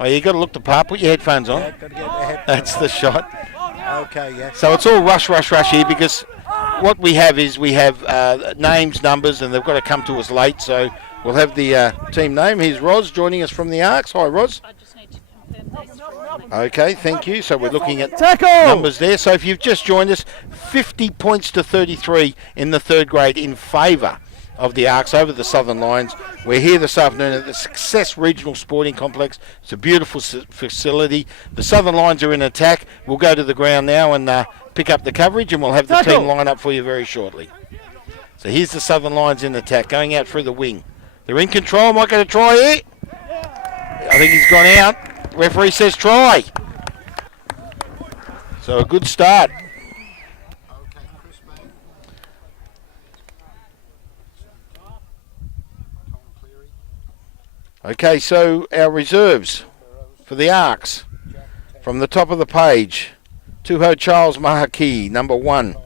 Oh, you got to look the part. Put your headphones on. Yeah, got to get the headphones That's the shot. Okay, yeah. So it's all rush here because what we have is we have names, numbers, and they've got to come to us late. So we'll have the team name. Here's Roz joining us from the ARKs. Hi, Roz. I just need to confirm these three. Okay, thank you. So we're looking at Tackle! numbers there. So if you've just joined us, 50 points to 33 in the third grade in favour of the ARKs over the Southern Lions. We're here this afternoon at the Success Regional Sporting Complex. It's a beautiful facility. The Southern Lions are in attack. We'll go to the ground now and pick up the coverage, and we'll have the team line up for you very shortly. So here's the Southern Lions in attack, going out through the wing. They're in control. Might get a try here. I think he's gone out. Referee says try. So a good start. Okay, so our reserves for the ARKs from the top of the page. Tuho Charles Mahaki, number 1.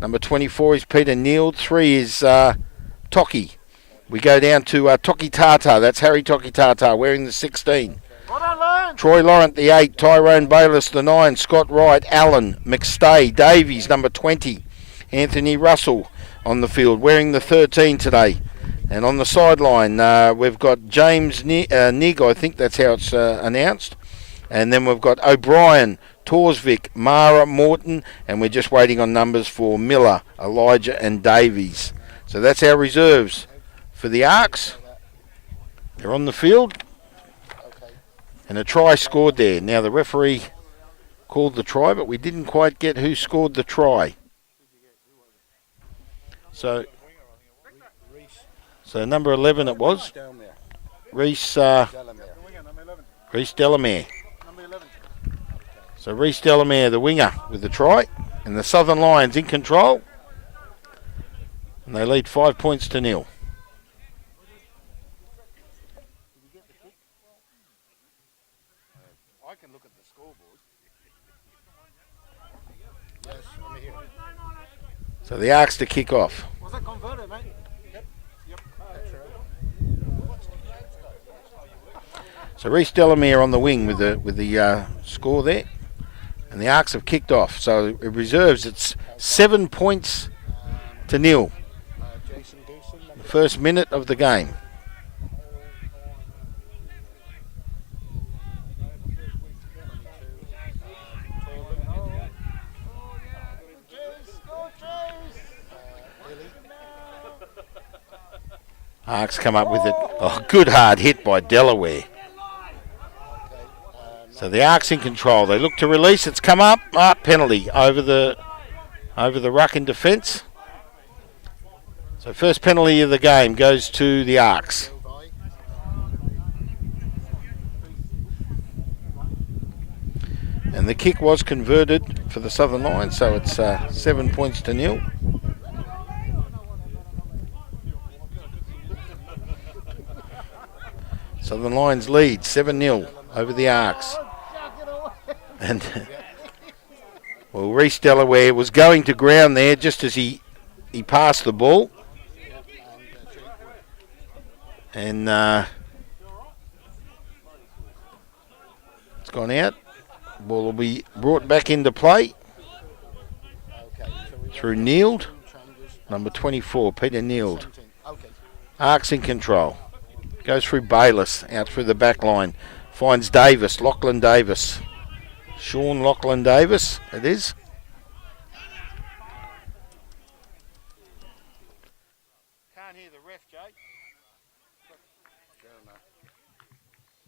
Number 24 is Peter Neal. 3 is Toki. We go down to Toki Tata. That's Harry Toki Tata wearing the 16. Troy Laurent, the 8. Tyrone Bayliss, the 9. Scott Wright, Allen, McStay, Davies, number 20. Anthony Russell on the field wearing the 13 today. And on the sideline, we've got James Nig, I think that's how it's announced. And then we've got O'Brien, Torsvik, Mara, Morton, and we're just waiting on numbers for Miller, Elijah, and Davies. So that's our reserves for the ARKs. They're on the field. And a try scored there. Now the referee called the try, but we didn't quite get who scored the try. So number 11 it was. Reese Delamere. So Reese Delamere, the winger, with the try. And the Southern Lions in control. And they lead 5 points to 0. I can look at the scoreboard. Yes, I'm here. So the ARKs to kick off. Was that converted, mate? So Reese Delamere on the wing with the score there, and the ARKs have kicked off. So it reserves, it's 7 points to 0. The first minute of the game. ARKs come up with it. Oh, good hard hit by Delaware. So the ARKs in control. They look to release. It's come up. Penalty over the ruck in defence. So first penalty of the game goes to the ARKs. And the kick was converted for the Southern Lions, so it's 7 points to 0. Southern Lions lead 7-0 over the ARKs. And well, Reese Delaware was going to ground there just as he passed the ball. And it's gone out. Ball will be brought back into play through Neild, number 24, Peter Neild. ARKs in control. Goes through Bayliss, out through the back line. Finds Davis, Lachlan Davis. Sean Lachlan Davis, it is. Can't hear the ref, Jake.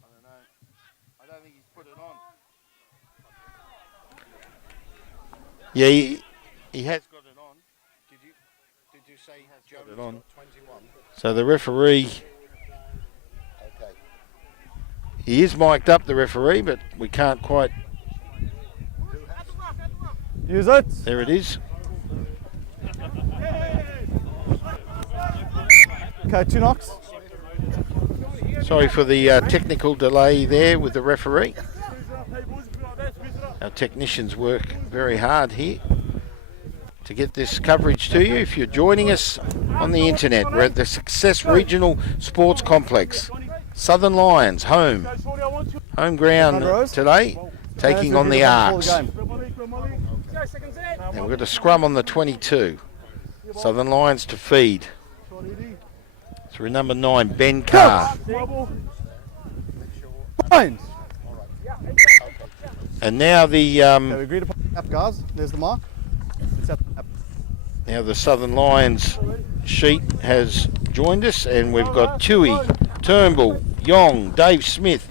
I don't know. I don't think he's put it on. Yeah, he has got it on. Did you say he has got it on? So the referee, he is mic'd up, the referee, but we can't quite. Use it. There it is. Okay, 2 knocks. Sorry for the technical delay there with the referee. Our technicians work very hard here to get this coverage to you. If you're joining us on the internet, we're at the Success Regional Sports Complex. Southern Lions home Home ground Rose. today, taking on the ARKs. Game. And we've got a scrum on the 22. Southern Lions to feed. Through number 9, Ben Carr. Fine. And now the Okay, we agreed upon the app, guys. There's the mark. It's at the app. now the Southern Lions sheet has joined us, and we've got Tui, Turnbull, Yong, Dave Smith,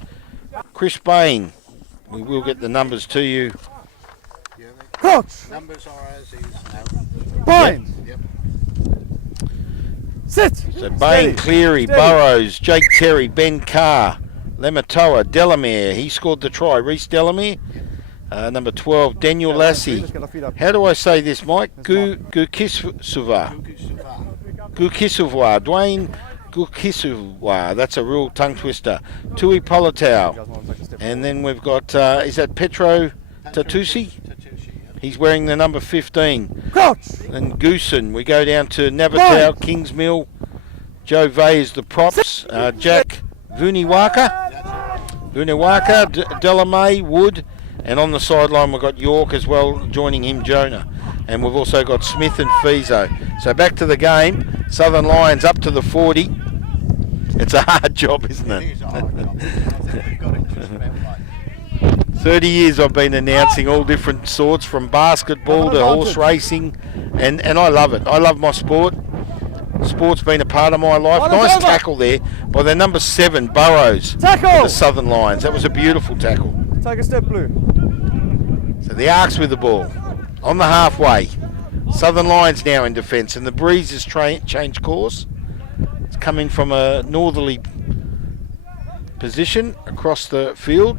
Chris Bain. We will get the numbers to you. Crouch. Numbers are as is now. Bind. Yep. Sit. So Bain, Steady. Cleary, Steady. Burrows, Jake Terry, Ben Carr, Lematoa, Delamere. He scored the try. Reece Delamere. Number 12, Daniel Lassie. Just get our feet up. How do I say this, Mike? Gukisuva. Dwayne Gukisuva. That's a real tongue twister. Tui You Politao. guys want to take a step And then we've got, is that Petro Tatusi? He's wearing the number 15. forward. Crouch. And Goosen. We go down to Nabatau, Kingsmill. Joe Vay is the props. Jack Vuniwaka, Delamay, Wood. And on the sideline we've got York as well, joining him, Jonah. And we've also got Smith and Fizo. So back to the game. Southern Lions up to the 40. It's a hard job, isn't It it? is a hard job. I think we got it just about right. 30 years I've been announcing all different sorts, from basketball to horse racing, and I love it. I love my sport. Sport's been a part of my life. One Nice over. tackle there by the number 7, Burrows, Tackle. the Southern Lions. That was a beautiful tackle. Take a step, Blue. So the ARKs with the ball on the halfway. Southern Lions now in defence, and the breeze has changed course. It's coming from a northerly position across the field.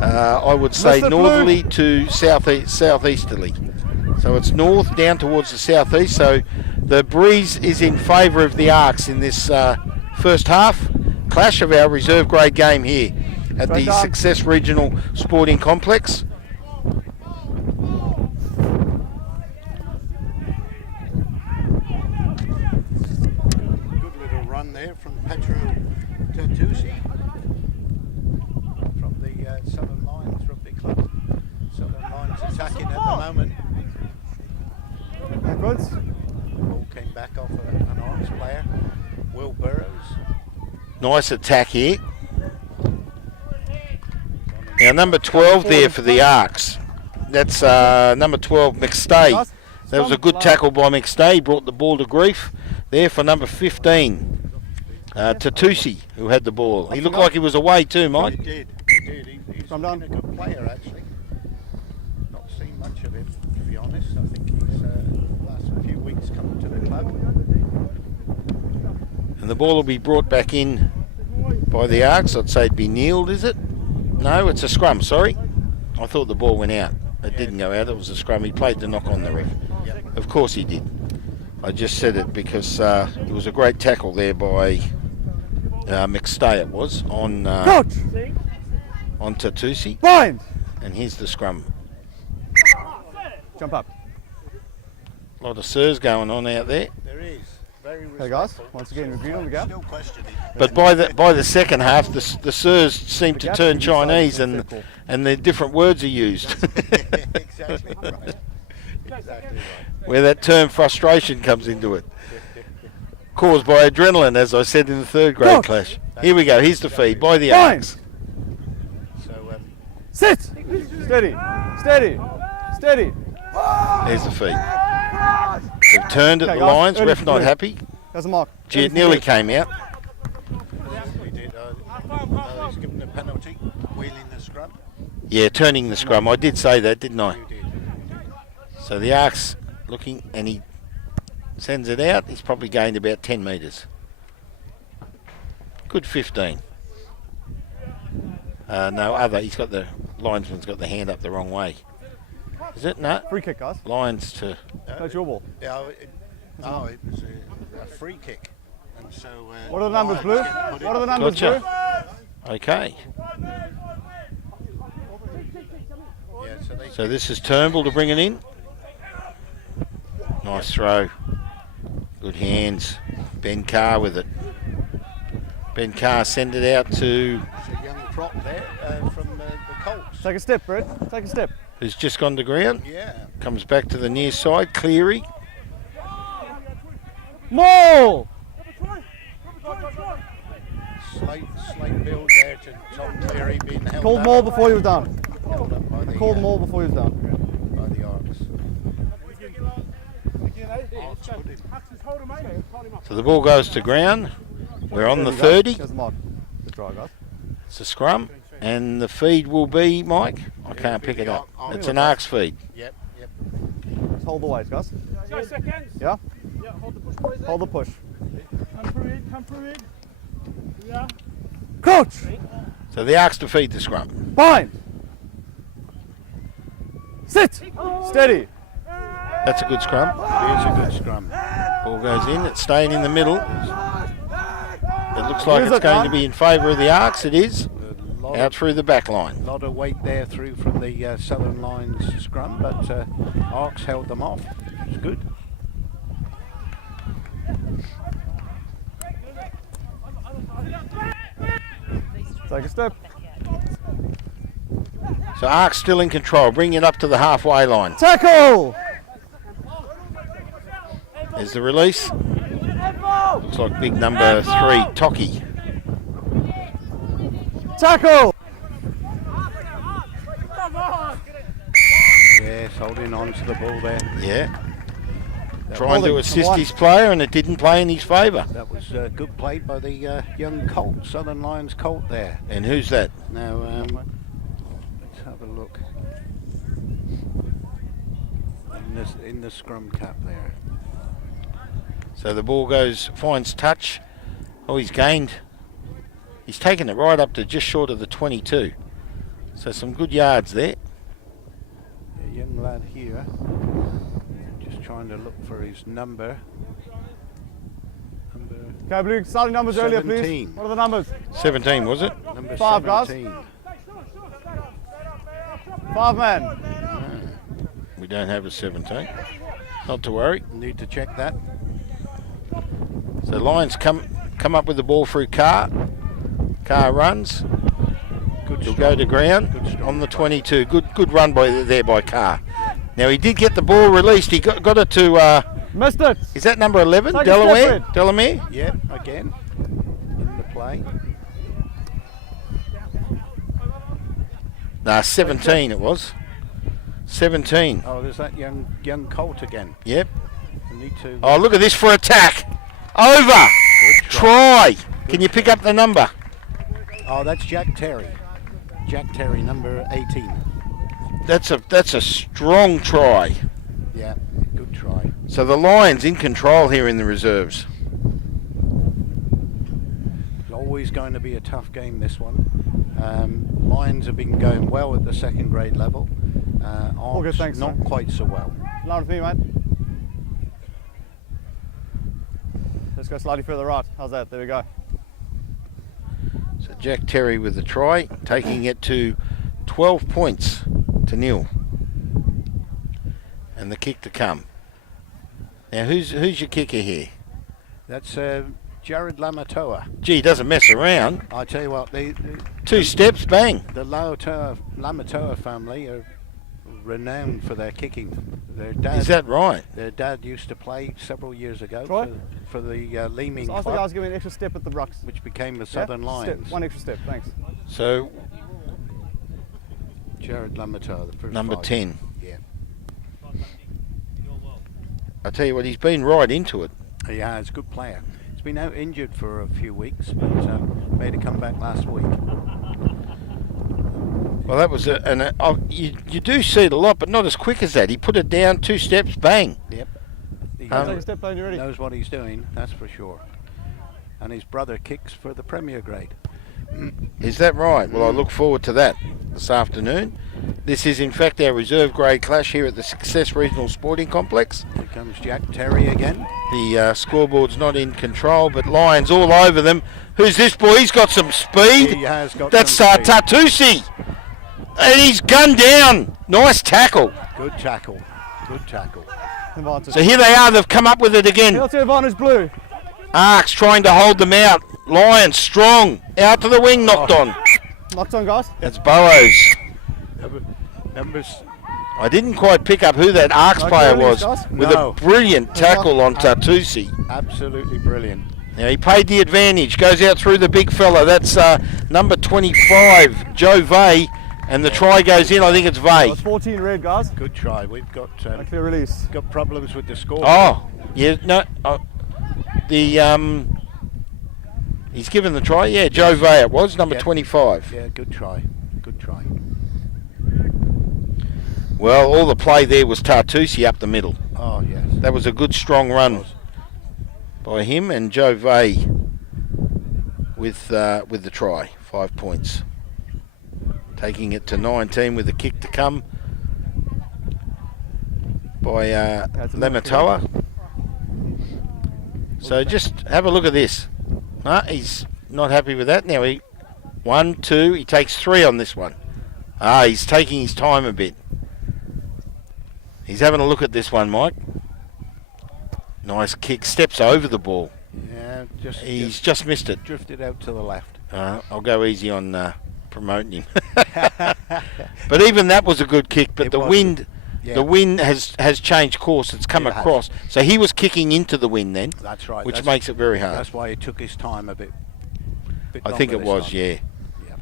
I would say Mr. northerly to southeasterly. So it's north down towards the southeast. So the breeze is in favour of the ARKs in this first half clash of our reserve grade game here at the Success Regional Sporting Complex. Good little run there from Petro Tatusi from the Southern Lions Rugby Club. Southern Lions attacking at the moment. Backwards. Ball came back off an ARKs player, Will Burrows. Nice attack here. Now number 12 there for the ARKs. That's number 12, McStay. That was a good tackle by McStay. He brought the ball to grief there for number 15, Tatusi, who had the ball. He looked like he was away too, He Mike. did. He's I'm been done. a good player actually. Not seen much of him, to be honest. I think he's last few weeks come to the club. And the ball will be brought back in by the ARKs. I'd say it'd be kneeled, is it? No, it's a scrum, sorry. I thought the ball went out. It didn't go out, it was a scrum. He played the knock on the ref. Yep. Of course he did. I just said it because it was a great tackle there by McStay, it was, on Crouch. Tatusi. Bind. And here's the scrum. Jump up. A lot of sirs going on out there. There is. Very Hey guys, respectful. once again we agreed on the gap. Still questioning. But by the second half, the sirs seem to gap turn can be sized Chinese, and and simple. the different words are used. Exactly right. Exactly right. Where that term frustration comes into it. Caused by adrenaline, as I said in the third grade Look. clash. Here we go, here's the feed by the Fine. ARKs. So Sit. Steady. Steady. Steady. There's the feed. They've turned at Okay, the guys, lines, early ref for not three. happy. There's a mark. Gee, it Early for nearly three. came out. we did. He's given a penalty, wheeling the scrum. Yeah, turning the scrum. I did say that, didn't I? You did. So the ARKs looking, and he sends it out. He's probably gained about 10 metres. Good 15. He's got the linesman's got the hand up the wrong way. Is it? No. Free kick, guys. Lions to. That's your ball. Yeah, it was a free kick. And so, What are the numbers, Blue? Lions get put in. What are the numbers, Gotcha. Blue? Okay. Yeah, so they So this is Turnbull to bring it in. Nice throw. Good hands. Ben Carr with it. Ben Carr send it out to it's a young trot there from the Colts. Take a step, Brett. Take a step. Who's just gone to ground. Yeah. Comes back to the near side. Cleary. More! Slight build there to Tom Cleary being held Called up. more before he was done. Held up by the, Called more before he was done. by the ARKs. So the ball goes to ground. We're on the There we go. 30. There's the mark. The try, guys. It's a scrum. And the feed will be, Mike? I can't pick it up. It's an ARKs feed. Yep. Just hold the weight, guys. 5 seconds. Yeah? Yeah, hold the push, boys. Hold the push. Come through it. Yeah. Crouch! So the ARKs to feed the scrum. Bind! Sit! Steady! That's a good scrum. It is a good scrum. Ball goes in. It's staying in the middle. It looks like Here's it's it, going man. to be in favour of the ARKs. It is. Out through the back line. Lot of weight there through from the Southern Lions scrum, but ARKs held them off. It's good. Take a step. So ARKs still in control. Bring it up to the halfway line. Tackle! There's the release. Looks like big number 3, Toki. Tackle! Yes, holding on to the ball there. Yeah. That Trying to Holding, assist come on. his player, and it didn't play in his favour. That was good played by the young Colt, Southern Lions Colt there. And who's that? Now, let's have a look. In the scrum cap there. So the ball finds touch. Oh, he's gained. He's taken it right up to just short of the 22. So some good yards there. A young lad here. Just trying to look for his number. Okay, Blue, starting numbers earlier, please. 17. What are the numbers? 17, was it? Number 5, guys. 17. 5 man. We don't have a 17. Not to worry. Need to check that. So Lions come up with the ball through Carr. Carr runs. Good He'll strong. go to ground Good strong on the try. 22. Good run there by Carr. Now he did get the ball released. He got it to. Missed it! Is that number 11? Take a step, Delaware. Fred. Delamere. Yep, again. In the play. Nah, 17 it was. 17. Oh, there's that young Colt again. Yep. I need to. Oh, look at this for attack. Over. Good Try. Can you pick up the number? Oh, that's Jack Terry. Jack Terry, number 18. That's a strong try. Yeah, good try. So the Lions in control here in the reserves. It's always going to be a tough game, this one. Lions have been going well at the second grade level. good, ARKs thanks, not sir. quite so well. Line with me, mate. Let's go slightly further right. How's that? There we go. So Jack Terry with the try, taking it to 12 points to 0. And the kick to come. Now who's your kicker here? That's Jared Lamatoa. Gee, he doesn't mess around. I tell you what, the 2 steps, bang. Lamatoa family are renowned for their kicking. Their dad, Is that right? Their dad used to play several years ago Troy? for the Leeming Ask the guys Club, to give me an extra step at the rucks. which became the Yeah? Southern Step. Lions. One extra step, thanks. So Jared Lamatoa, the first number 5. 10. Yeah, I tell you what, he's been right into it. he has. Good player. He's been out injured for a few weeks, but made a comeback last week. Well, that was you do see it a lot, but not as quick as that. He put it down 2 steps, bang. Yep. He Um, Take a step, then you're ready. knows what he's doing, that's for sure. And his brother kicks for the Premier grade. Is that right? Well, I look forward to that this afternoon. This is, in fact, our reserve grade clash here at the Success Regional Sporting Complex. Here comes Jack Terry again. The scoreboard's not in control, but Lions all over them. Who's this boy? He's got some speed. He has got That's some speed. Tatusi. And he's gunned down. Nice tackle. Good tackle. Good tackle. Advantage. So here they are. They've come up with it again. Penalty advantage, Blue. ARKs trying to hold them out. Lions strong. Out to the wing, knocked on. Knocked on, guys. That's Burrows. Numbers. I didn't quite pick up who that ARKs No player clearance, was guys. with No. a brilliant tackle on Tartusi. Absolutely brilliant. Now he paid the advantage, goes out through the big fella. That's number 25, Joe Vay, and the try goes in. I think it's Vay. That's 14 red, guys. Good try. We've got A clear release. got problems with the score. Oh, yeah, no, he's given the try. Yeah, Joe Vay it was, number Yeah. 25. Yeah, good try. Good try. Well, all the play there was Tartusi up the middle. Oh yes. That was a good strong run by him and Joe Vay with the try. 5 points. Taking it to 19 with a kick to come by Lematoa. So just have a look at this. He's not happy with that. Now he 1, 2, he takes 3 on this one. He's taking his time a bit. He's having a look at this one, Mike. Nice kick, steps over the ball. Yeah, He's just missed it. drifted out to the left. I'll go easy on promoting him. But even that was a good kick. But It the was. wind, Yeah. the wind has changed course. It's come It has. across. So he was kicking into the wind then, That's right. which that's, makes it very hard. That's why he took his time a bit. I think it longer this was, time. yeah. Yeah.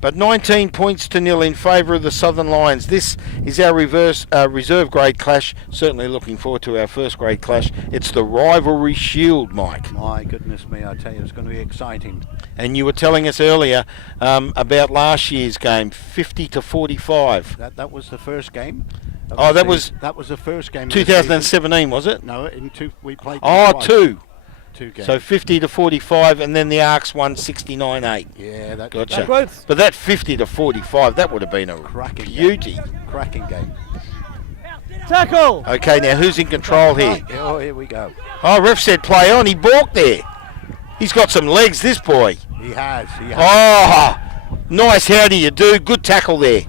But 19 points to 0 in favour of the Southern Lions. This is our reserve grade clash. Certainly looking forward to our first grade clash. It's the rivalry shield, Mike. My goodness me, I tell you, it's going to be exciting. And you were telling us earlier about last year's game, 50 to 45. That was the first game. of Oh, the that was season. That was the first game. of the season. 2017, was it? No, we played. Oh, twice. 2. 2 games. So 50 to 45, and then the ARKs won 69-8. yeah, that Gotcha. Backwards. But that 50 to 45, that would have been a Cracking beauty. cracking game. Tackle. Okay, now who's in control here? Oh, here we go. Oh, ref said play on. He balked there. He's got some legs, this boy. He has. Oh, nice. How do you do? Good tackle there.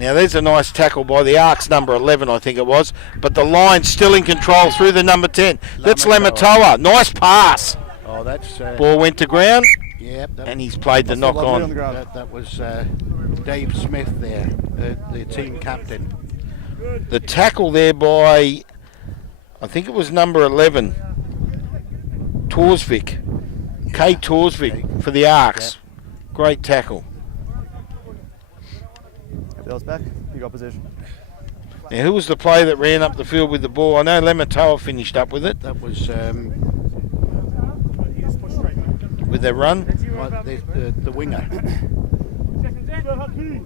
Now, there's a nice tackle by the ARKs, number 11, I think it was. But the Lions still in control through the number 10. That's Lematoa. Nice pass. Oh, that's. Ball went to ground, Yep. and he's played the knock Lovely on the on. ground. That was Dave Smith there, the team captain. The tackle there by, I think it was number 11, Torsvik. K. Torsvik for the ARKs. Great tackle. Bell's back. You got position. Now, who was the player that ran up the field with the ball? I know Lematoa finished up with it, That was with their run. the winger.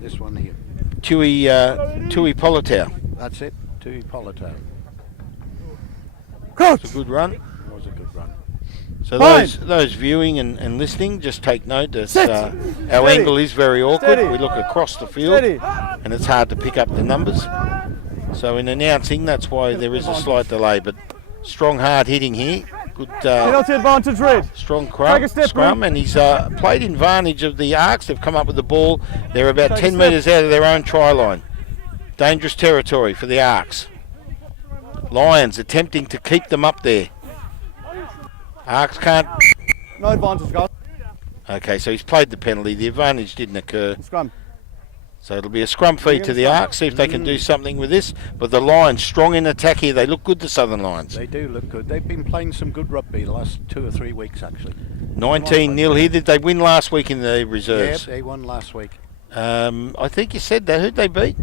This one here. Tui Politao. That's it. Tui Politano. It's a good run. Was a good run. So Fine. those viewing and listening, just take note that Sit. our Steady. angle is very awkward. Steady. We look across the field, Steady. and it's hard to pick up the numbers. So in announcing, that's why there is a slight delay. But strong, hard hitting here. Good, Penalty advantage red. strong Take a step, scrum, and he's played in advantage of the ARKs. They've come up with the ball. They're about Take a 10 step. metres out of their own try line. Dangerous territory for the ARKs. Lions attempting to keep them up there. ARKs can't. No advantage, guys. Okay, so he's played the penalty. The advantage didn't occur. Scrum. So it'll be a scrum feed to the ARKs, see if they can do something with this. But the Lions strong in attack here. They look good, the Southern Lions. They do look good. They've been playing some good rugby the last 2 or 3 weeks actually. 19-0 here. Did they win last week in the Yeah, reserves? they won last week. I think you said that. Who'd they beat?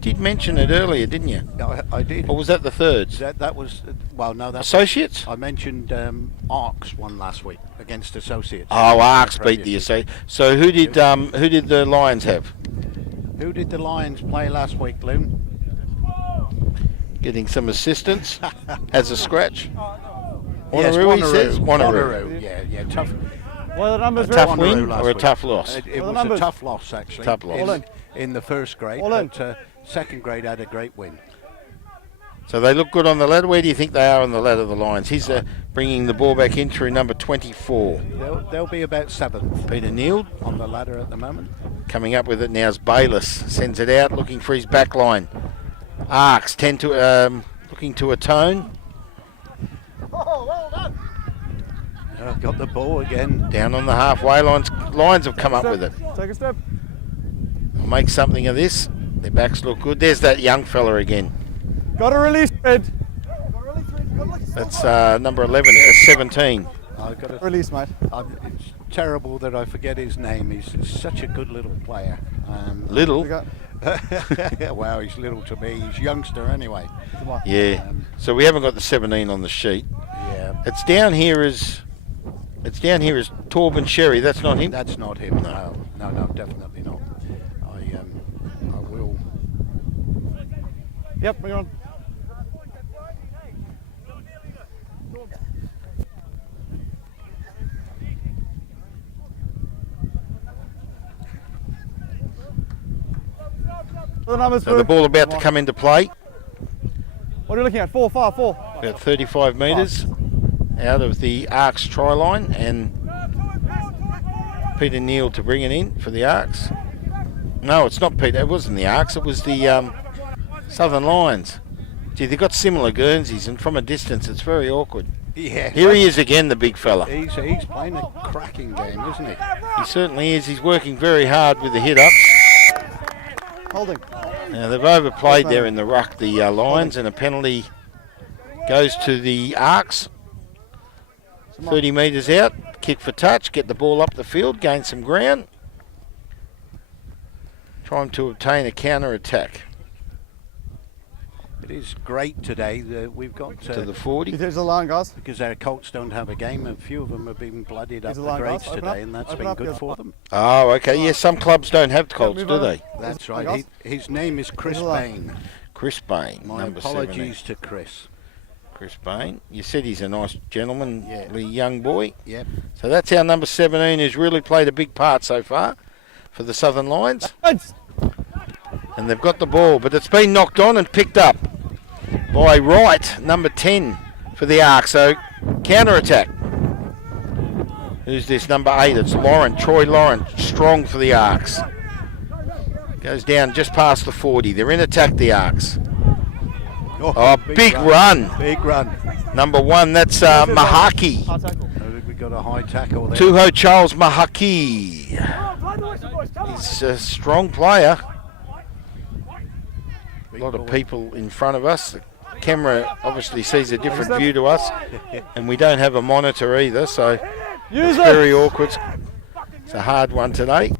Did mention it earlier, didn't you? I did. Or was that the thirds? That was well. No, that's. Associates? I mentioned ARKs won last week against Associates. Oh, ARKs beat the Associates. So who did the Lions have? Who did the Lions play last week, Loon? Getting some assistance as a scratch. Yes, Wanneroo, he says? Wanneroo. Yeah, tough. What are the numbers, A tough red? win Wanneroo last or a week. tough loss? It What are the was numbers? a tough loss actually. Tough loss. All in. In the first grade, All in. but second grade had a great win. So they look good on the ladder. Where do you think they are on the ladder, the Lions? He's bringing the ball back in through number 24. They'll be about 7th Peter Neal on the ladder at the moment. coming up with it now is Bayliss. Sends it out, looking for his back line. ARKs tend to looking to atone. got the ball again. Down on the halfway lines. Lions have come up with it. Take a step. I'll make something of this. Their backs look good. There's that young fella again. Got to release, Red. That's number 11, 17. I've got to Release, mate. It's terrible that I forget his name. He's such a good little player. Little. We got Wow, he's little to me. He's youngster anyway. come on. Yeah. So we haven't got the 17 on the sheet. Yeah, It's down here as Torben Sherry. That's not him. that's not him. No, definitely not. I will. Yep, bring it on. The numbers So the ball about to come into play. What are you looking at? 4, 5, 4. About 35 metres out of the ARKs try line, and Peter Neal to bring it in for the ARKs. No, it's not Peter. It wasn't the ARKs. It was the Southern Lions. Gee, they've got similar Guernseys, and from a distance, it's very awkward. Yeah. Here he is again, the big fella. He's playing a cracking game, isn't he? He certainly is. He's working very hard with the hit-ups. Holding. Now, they've overplayed there in the ruck, the Lions, and a penalty goes to the ARKs. 30 metres out, kick for touch, get the ball up the field, gain some ground. Trying to obtain a counter-attack It is great today. We've got to the 40. Here's the line, guys. because our Colts don't have a game. A few of them have been bloodied up Here's the the line, grades guys. Open today, up. and that's Open been up, good yes. for them. Oh, okay. Yes, some clubs don't have Colts, move do over. they? That's Line, right. guys. His name is Chris Here's the line. Bain. Chris Bain, My number apologies 17. to Chris. Chris Bain. You said he's a nice gentleman, Yeah. young boy. Yep. So that's our number 17, who's really played a big part so far for the Southern Lions. Heads. And they've got the ball, but it's been knocked on and picked up by Wright, number 10 for the ARK. So counter-attack. Who's this, number 8? It's Troy Laurent, strong for the ARKs. Goes down just past the 40. They're in attack, the ARKs. Oh, big run. Big run. Number 1, that's Mahaki. Hard tackle. We got a high tackle there. Tuho Charles Mahaki. He's a strong player. A lot of people in front of us. The camera obviously sees a different view to us, and we don't have a monitor either, so Use it's it. very awkward. It's a hard one today.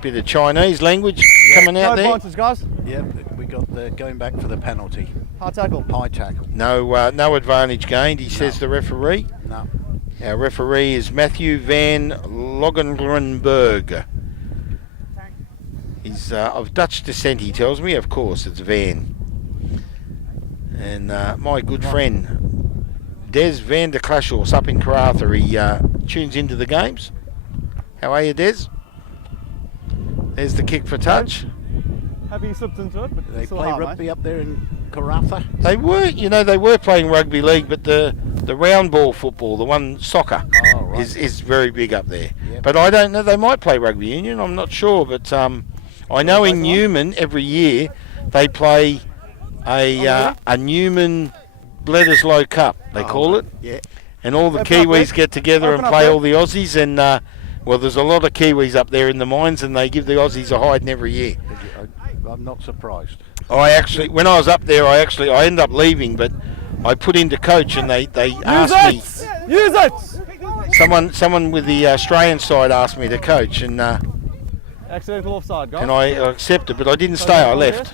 Bit of Chinese language coming No out there. advantage, guys. Yep, we got the going back for the penalty. Hard tackle. High tackle. No advantage gained, he says, the referee. No. Our referee is Matthew Van Loggenberg. He's of Dutch descent, he tells me. Of course, it's Van. And my good friend, Des van der Klashorst up in Karratha, he tunes into the games. How are you, Des? There's the kick for touch. Happy you slipped into it, but They it's still play hard, rugby mate. up there in Karratha. They were playing rugby league, but the round ball football, the one soccer, Oh, right. is very big up there. Yep. But I don't know, they might play rugby union, I'm not sure, but I know in Newman every year they play a Newman Bledisloe Cup, they call it, Yeah. and all the Open up, Kiwis Ed. get together Open and up, play Ed. all the Aussies, and well, there's a lot of Kiwis up there in the mines, and they give the Aussies a hiding every year. I'm not surprised. When I was up there, I ended up leaving, but I put into coach, and they asked me. Use it! Someone with the Australian side asked me to coach, and Accidental offside, guys. and I accepted, but I didn't stay. I left.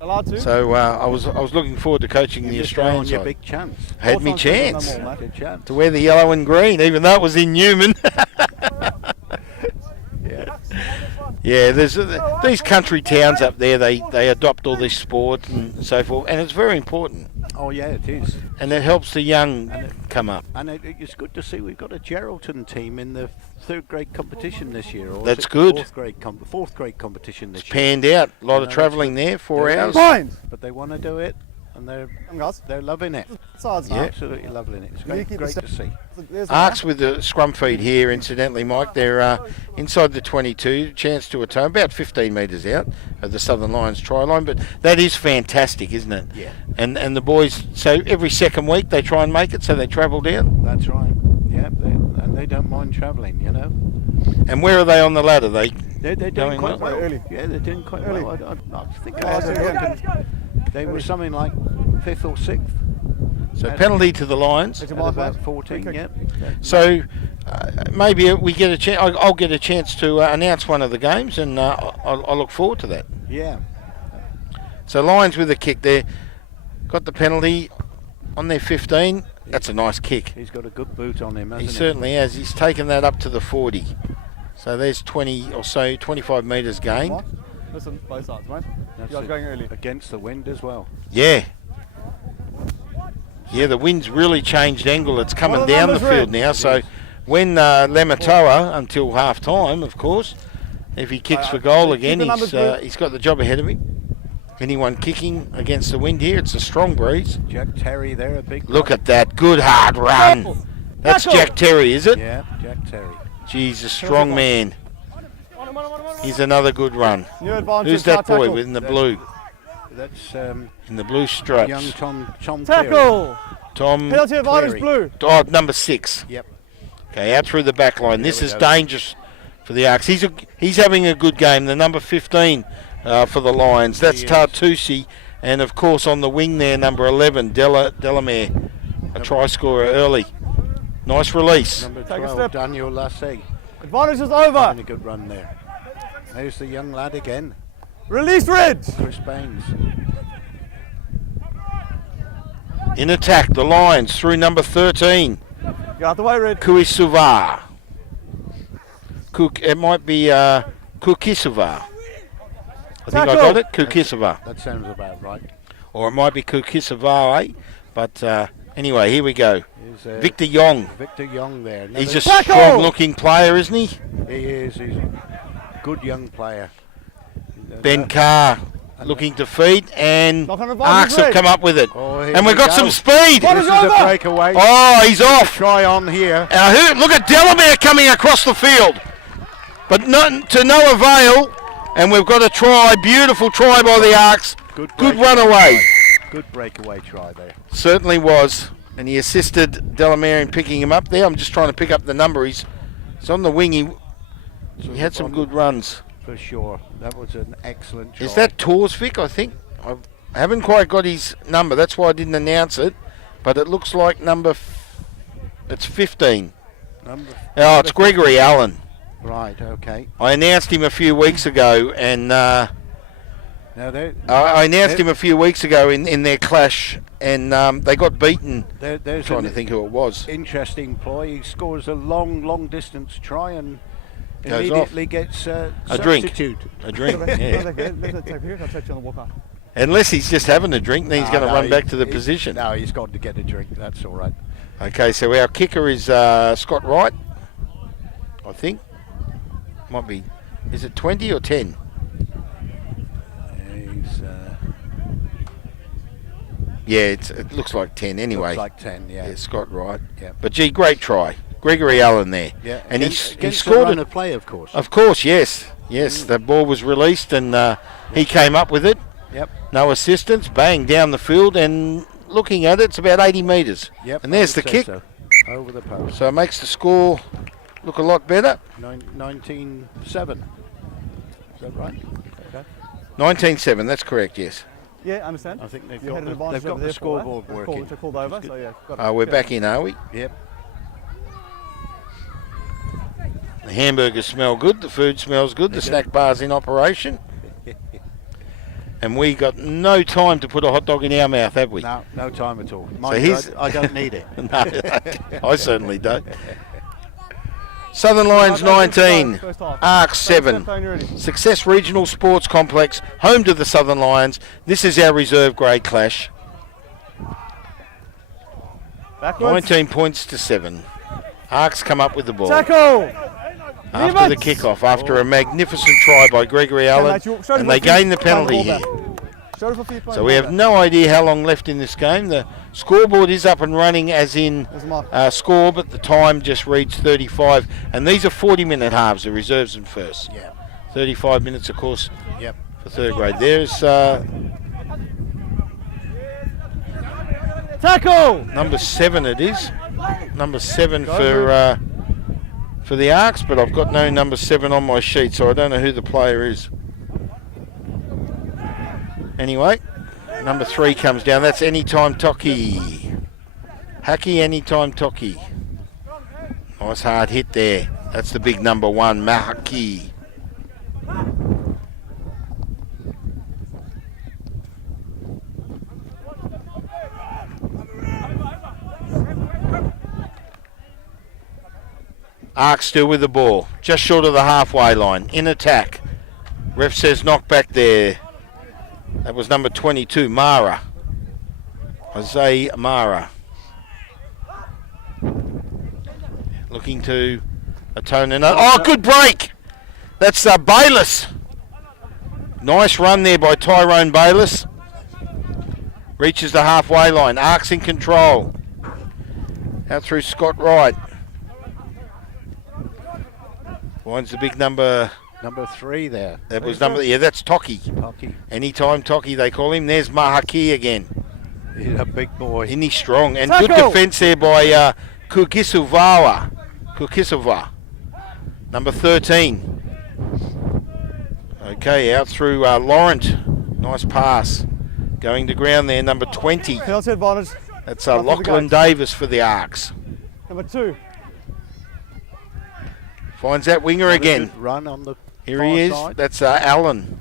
Allowed to. So I was looking forward to coaching the You missed out Australian on your side. big chance. Had me Fourth time's chance no more, mate. Good chance. to wear the yellow and green, even though it was in Newman. Yeah. Yeah, there's these country towns up there. They adopt all this sport and so forth, and it's very important, Oh yeah, it is. and it helps the young come up. And it's good to see we've got a Geraldton team in the third grade competition this year. Or is That's it good. Fourth grade competition this year. Panned out, a lot No, of that's travelling good. there, 4 There hours. is. Fine. But they want to do it, and Come, guys. they're loving it. Sides Yeah. now. Absolutely loving it. It's You great, keep great the to see. There's the ARKs with the scrum feed here, incidentally, Mike. They're inside the 22, chance to atone, about 15 metres out of the Southern Lions try line. But that is fantastic, isn't it? Yeah. And the boys, so every second week they try and make it, so they travel down. That's right. Yeah, they don't mind travelling, you know. And where are they on the ladder? They're Going doing quite well? well. Early. Yeah, they're doing quite Early. well. I think Oh, I had okay, a look yeah. and they were something like 5th or 6th. So penalty to the Lions. Take your At mark, about mate. 14, Free kick. yep. So maybe we get a chance. I'll get a chance to announce one of the games, and I'll look forward to that. Yeah. So Lions with a kick there, got the penalty on their 15. That's a nice kick. He's got a good boot on him, hasn't He he? certainly has. He's taken that up to the 40. So there's 20 or so, 25 metres gained. Mark. Listen, both sides, mate. That's You guys it. going early. Against the wind as well. Yeah. Yeah, the wind's really changed angle. It's coming What are the down the numbers field read? now. So when Lamatoa, until half time, of course, if he kicks for goal keep the again, numbers read. he's got the job ahead of him. Anyone kicking against the wind here, it's a strong breeze. Jack Terry there, a big Look at that good hard run. That's Tackle. Jack Terry, is it? Yeah, Jack Terry. Jeez, a strong man. On him, on him, on him, on him. He's another good run. New advantage. Who's that boy tackle. with in the blue? That's In the blue young stripes. Tom Cleary. Tackle. Tom, Penalty advantage Cleary. blue. number 6. Yep. Okay, out through the back line. This we is go. dangerous for the ARKs. He's having a good game. The number 15 for the Lions. That's He is. Tartusi. And of course on the wing there, number 11, Delamere. A try scorer early. Nice release. Number Take a 12, step. Daniel Lassay. Advantage is Having over. a good run there. There's the young lad again, Release red. Chris Baines. In attack, the Lions through number 13, Get out the way, red. Kuisuva. It might be Kukisuva. I think I Tackle. got it, Kukisuva. That sounds about right. Or it might be Kukisava, but anyway, here we go. Here's, Victor Yong. Victor Young there. He's Another- a Tackle. strong-looking player, isn't he? He is. He's a good young player. Ben Carr looking to feed, and Knock on advantage, ARKs have red. come up with it. Oh, here And we've we got go. some speed. What This is is a over? breakaway. Oh, he's off. Try on here. Look at Delamere coming across the field, but not to no avail. And we've got a try, beautiful try by the ARKs. Good breakaway runaway. try. Good breakaway try there. Certainly was. And he assisted Delamere in picking him up there. I'm just trying to pick up the number. He's on the wing. He had some good runs. For sure. That was an excellent try. Is that Torsvik, I think? I haven't quite got his number. That's why I didn't announce it. But it looks like it's 15. Number Oh, it's Gregory Allen. Right, okay. I announced him a few weeks ago, and Now there, I announced him a few weeks ago in their clash, and they got beaten. there's Trying to an think who it was. interesting ploy. He scores a long distance try and Goes immediately gets A drink. substitute. A drink, Let's yeah. take a picture. I'll take you on the walk out. Unless he's just having a drink, then he's going to run back to the position. No, he's got to get a drink. That's all right. Okay, so our kicker is Scott Wright, I think. Might be. Is it 20 or 10? He's Yeah, it looks like 10 anyway. looks like 10. Yeah. Yeah, Scott Wright. Yeah. But gee, great try. Gregory Allen there. Yeah. And he Against the scored run it. of play, of course. Of course, yes. Yes, the ball was released and he came up with it. Yep. No assistance, bang, down the field, and looking at it, it's about 80 metres. Yep. And there's I would the say kick. so. Over the post. So it makes the score look a lot better. 19-7. Is that right? Okay. 19-7, that's correct, yes. Yeah, understand. I think they've You got had an the, advantage they've got over the there for that. scoreboard Call, working. which I called over, Which is so good. yeah. got it. We're back in, are we? Yep. The hamburgers smell good, the food smells good, the snack bar's in operation. And we got no time to put a hot dog in our mouth, have we? No time at all. So Mind you, he's- I don't need it. No, I certainly don't. Southern Lions 19, First half. ARKs 7. Step, Tony, ready. Success Regional Sports Complex, home to the Southern Lions. This is our reserve grade clash. Backwards. 19 points to 7. ARKs come up with the ball Tackle. after the Leave it. kickoff, after a magnificent try by Gregory Allen, mate, you- show them and they what you- gain the penalty ball here. back. Show us what you So we have no idea how long left in this game. The scoreboard is up and running as in There's a mark. score, but the time just reads 35. And these are 40-minute halves, the reserves and first. Yeah. 35 minutes, of course, Yep. for third grade. There's Tackle. number 7 it is. Number 7 Go, for for the ARKs, but I've got no number 7 on my sheet, so I don't know who the player is. Anyway, number 3 comes down. That's Anytime Toki. Hacky Anytime Toki. Nice hard hit there. That's the big number 1, Mahaki. ARK still with the ball, just short of the halfway line, in attack. Ref says knock back there. That was number 22, Mara. Jose Mara. Looking to atone another. Oh, good break! That's Bayless. Nice run there by Tyrone Bayless. Reaches the halfway line. ARKs in control. Out through Scott Wright. Finds the big number. Number 3 there. That was number. Yeah, that's Toki. Toki. Anytime Toki, they call him. There's Mahaki again. He's a big boy. Isn't he strong? And Tackle. good defence there by Kukisuva. Number 13. Okay, out through Laurent. Nice pass. Going to ground there, number 20. Penalty advantage. That's Lachlan Davis for the ARKs. Number 2. Finds that winger Another again. good run on the Here far he is. side. That's Allen,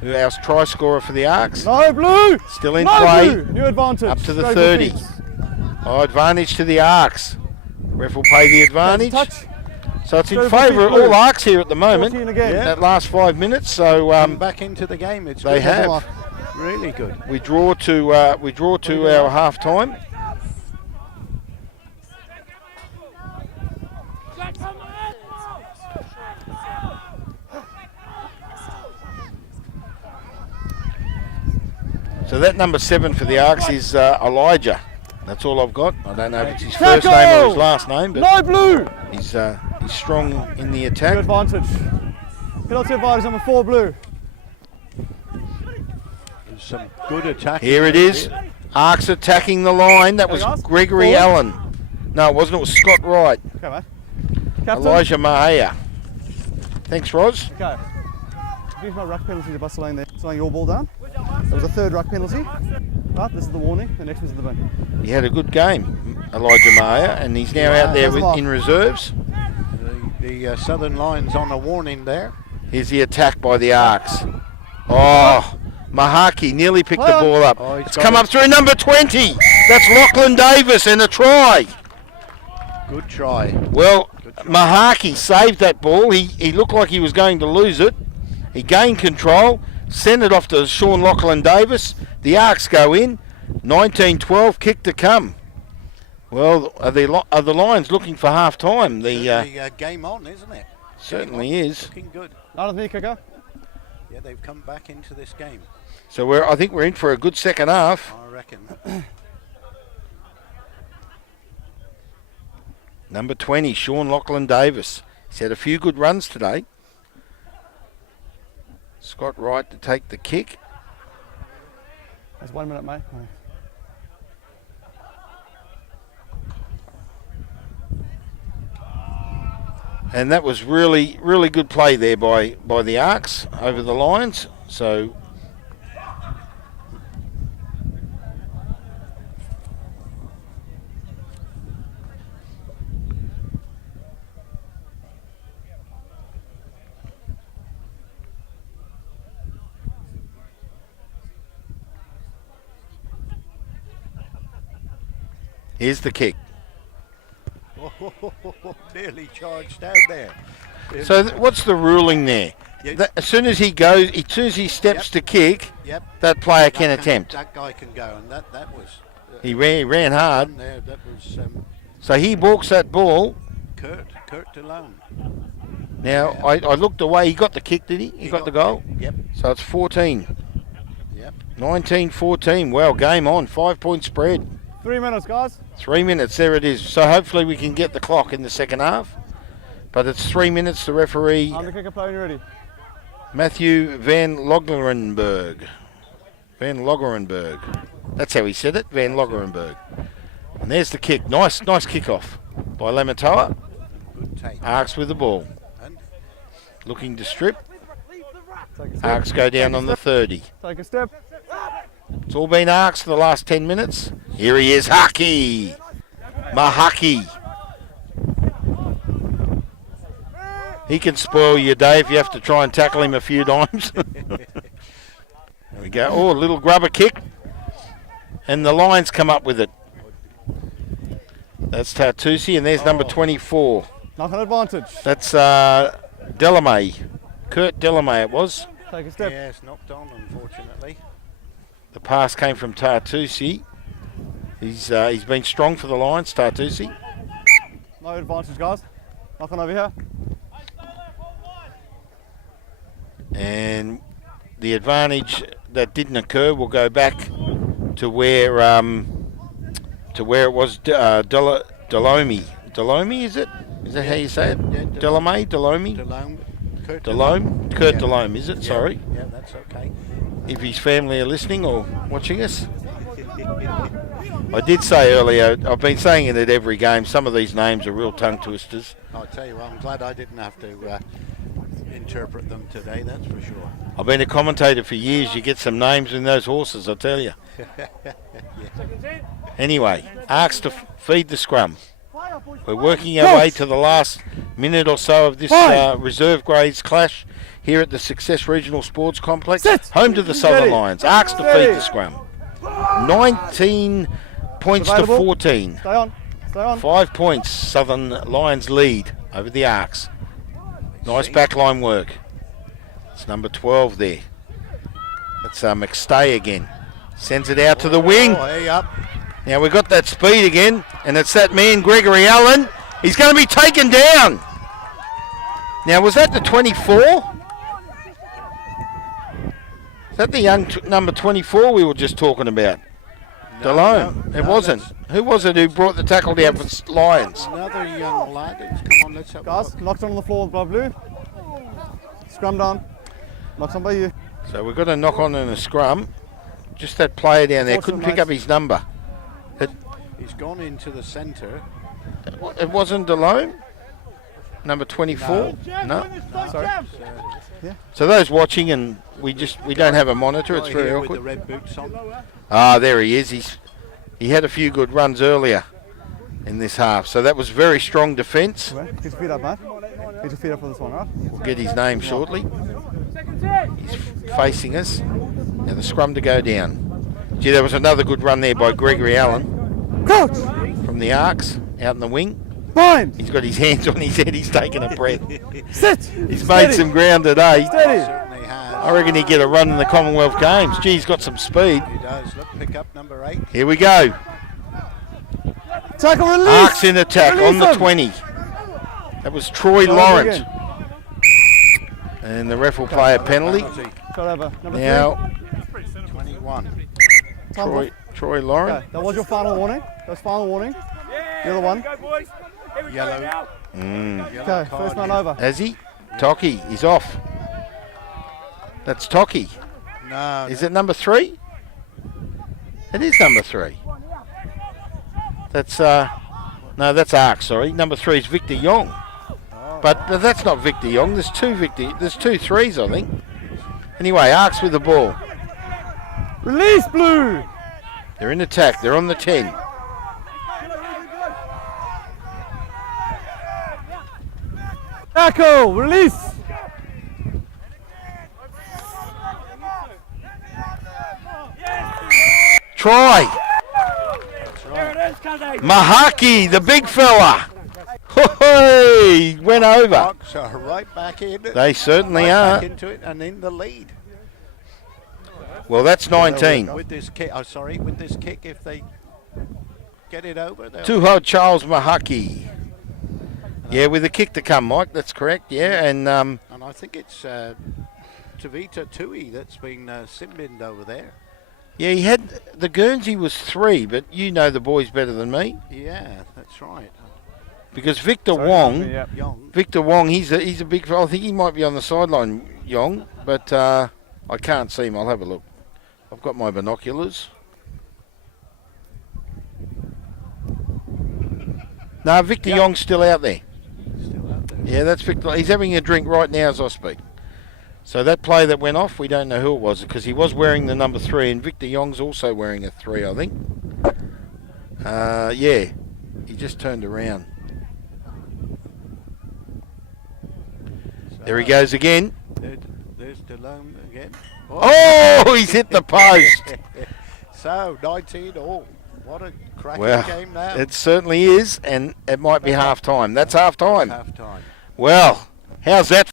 who our try scorer for the ARKs. No blue. Still in No play. blue. New advantage. Up to the Go 30. Philippines. Oh, advantage to the ARKs. Ref will pay the advantage. Touch. So it's in Go favour of Philippines all ARKs here at the moment. 14 again. Yeah. That last 5 minutes. So Come back into the game. It's they good. have. Really good. We draw to our half time. So that number 7 for the ARKs is Elijah. That's all I've got. I don't know if it's his first name or his last name, but No blue. he's strong in the New attack. advantage. Penalty advantage number 4 blue. There's some good attack. Here it is. ARKs attacking the line. That was Hey guys, Gregory forward. Allen. No, it wasn't. It was Scott Wright. Okay, mate. Captain. Elijah Mahia. Thanks, Roz. Okay. Here's my ruck penalty to bust the lane there. It's laying your ball down. That was a 3rd ruck penalty. Right, this is the warning. The next one's in the bin. He had a good game, Elijah Mahia, and he's now out there in reserves. The Sthn Lions on a warning there. Here's the attack by the ARKs. Oh, Mahaki nearly picked the ball up. Oh, he's It's got come it. up through number 20. That's Lachlan Davis and a try. Good try. Well, Good try. Mahaki saved that ball. He looked like he was going to lose it. He gained control, sent it off to Sean Lachlan Davis. The ARKs go in. 19-12, kick to come. Well, are the Lions looking for half time? The game on, isn't it? Certainly Game on. is. Looking good. Out of me, kicker. Yeah, they've come back into this game. So I think we're in for a good second half. I reckon. Number 20, Sean Lachlan Davis. He's had a few good runs today. Scott Wright to take the kick. That's 1 minute, mate. And that was really, really good play there by the ARKs over the Lions. So here's the kick. Nearly charged down there. So what's the ruling there? Yeah. As soon as he steps to kick, Yep. that player can attempt. That guy can go, and that was. He ran hard. There, that was So he balks that ball. Kurt alone. Now, Yeah. I looked away. He got the kick, did he? He got the goal? Yep. So it's 14. Yep. 19-14. Well, game on. 5-point spread. 3 minutes, guys. 3 minutes. There it is. So hopefully we can get the clock in the second half. But it's 3 minutes. The referee, I'm the kicker player when you're ready. Matthew Van Loggerenberg. That's how he said it. Van Loggerenberg. And there's the kick. Nice kick off by Lamatoa. Good take. ARKs with the ball. And Looking to strip. Take a step. ARKs go down on the 30. Take a step. It's all been ARKs for the last 10 minutes. Here he is, Haki. Mahaki. He can spoil your day if you have to try and tackle him a few times. There we go. Oh, a little grubber kick. And the Lions come up with it. That's Tartusi, and there's number 24. Knock on advantage. That's Delamay. Kurt Delamay it was. Take a step. yes, knocked on, unfortunately. The pass came from Tartusi. He's been strong for the Lions, Tartusi. No advantage, guys. Knock on over here. And the advantage that didn't occur will go back to where it was Delomi. Delomi, is it? Is that how you say it? Yeah, Delamay? Delomi? Delome. Kurt Delome? Kurt Yeah. Delome, is it? Yeah, Sorry. Yeah, that's okay. If his family are listening or watching us. I did say earlier, I've been saying it at every game, some of these names are real tongue twisters. I'll tell you what, I'm glad I didn't have to interpret them today, that's for sure. I've been a commentator for years. You get some names in those horses, I tell you. Anyway, ARKs to feed the scrum. We're working our way to the last minute or so of this reserve grades clash here at the Success Regional Sports Complex, home to the Southern Lions. ARKs to feed the scrum. 19 points to 14. Stay on. Stay on. 5 points, Southern Lions lead over the ARKs. Nice backline work. It's number 12 there. That's McStay again. Sends it out to the wing. Oh, hey, up. Now we've got that speed again, and it's that man, Gregory Allen. He's going to be taken down. Now, was that the 24? Is that the young number 24 we were just talking about? Delone. It wasn't. Who was it who brought the tackle down for Lions? Another young lad. Come on, let's have a Guys, look. knocked on the floor with blood blue. Scrum down. Knocked on by you. So we've got a knock on in a scrum. Just that player down there couldn't pick up his number. He's gone into the centre. It wasn't Delone? Number 24? No. Sorry. So those watching, and we don't have a monitor, it's Right very here with awkward. the red boots on. Ah, there he is. He had a few good runs earlier in this half, so that was very strong defence. Get your feet up, mate. Get your feet up for this one, right? We'll get his name shortly. He's facing us. Now the scrum to go down. Gee, there was another good run there by Gregory Allen Crouch! from the ARKs out in the wing. Bind! He's got his hands on his head. He's taking a breath. Sit! He's made some ground today. Steady! Certainly has. I reckon he'd get a run in the Commonwealth Games. Gee, he's got some speed. He does. Look, pick up number 8. Here we go. Tackle release! ARKs in attack Release on the him. 20. That was Troy Go over Laurent. again. And the ref will play a penalty. Shot over. Number Now, 21. 3. Troy Laurent. Okay, that was your final warning. That was final warning. The other one. Yellow. Mm. Yellow Okay, card first man here. over. Has he? Toki, he's off. That's Toki. No, Is it number 3? It is number 3. That's no, that's ARK. Sorry, number 3 is Victor Young. But that's not Victor Young. There's two threes, I think. Anyway, ARKs with the ball. Release, blue! They're in attack. They're on the 10. Tackle! Release! Try. Mahaki, the big fella. Ho-ho! Went over. Hawks are right back in. They certainly right are. back into it and in the lead. Well, that's 19. With this kick, with this kick, if they get it over, they'll Tuho Charles Mahaki. Yeah, with a kick to come, Mike. That's correct. Yeah, and and I think it's Tavita Tui that's been simbined over there. yeah, he had the Guernsey was 3, but you know the boys better than me Yeah, that's right. because Victor Wong. Yeah. Young. Victor Wong, he's a big fella. I think he might be on the sideline, Young, but I can't see him. I'll have a look. I've got my binoculars. No, Victor Young's still out there. Yeah, that's Victor. He's having a drink right now as I speak. So that play that went off, we don't know who it was because he was wearing the number 3, and Victor Yong's also wearing a 3, I think. Yeah, he just turned around. So There he goes again. There's Delone again. Oh, he's hit the post. So 19 all. What a cracking Well, game now. it certainly is, and it might be half time. That's half time. Half time. Well, how's that?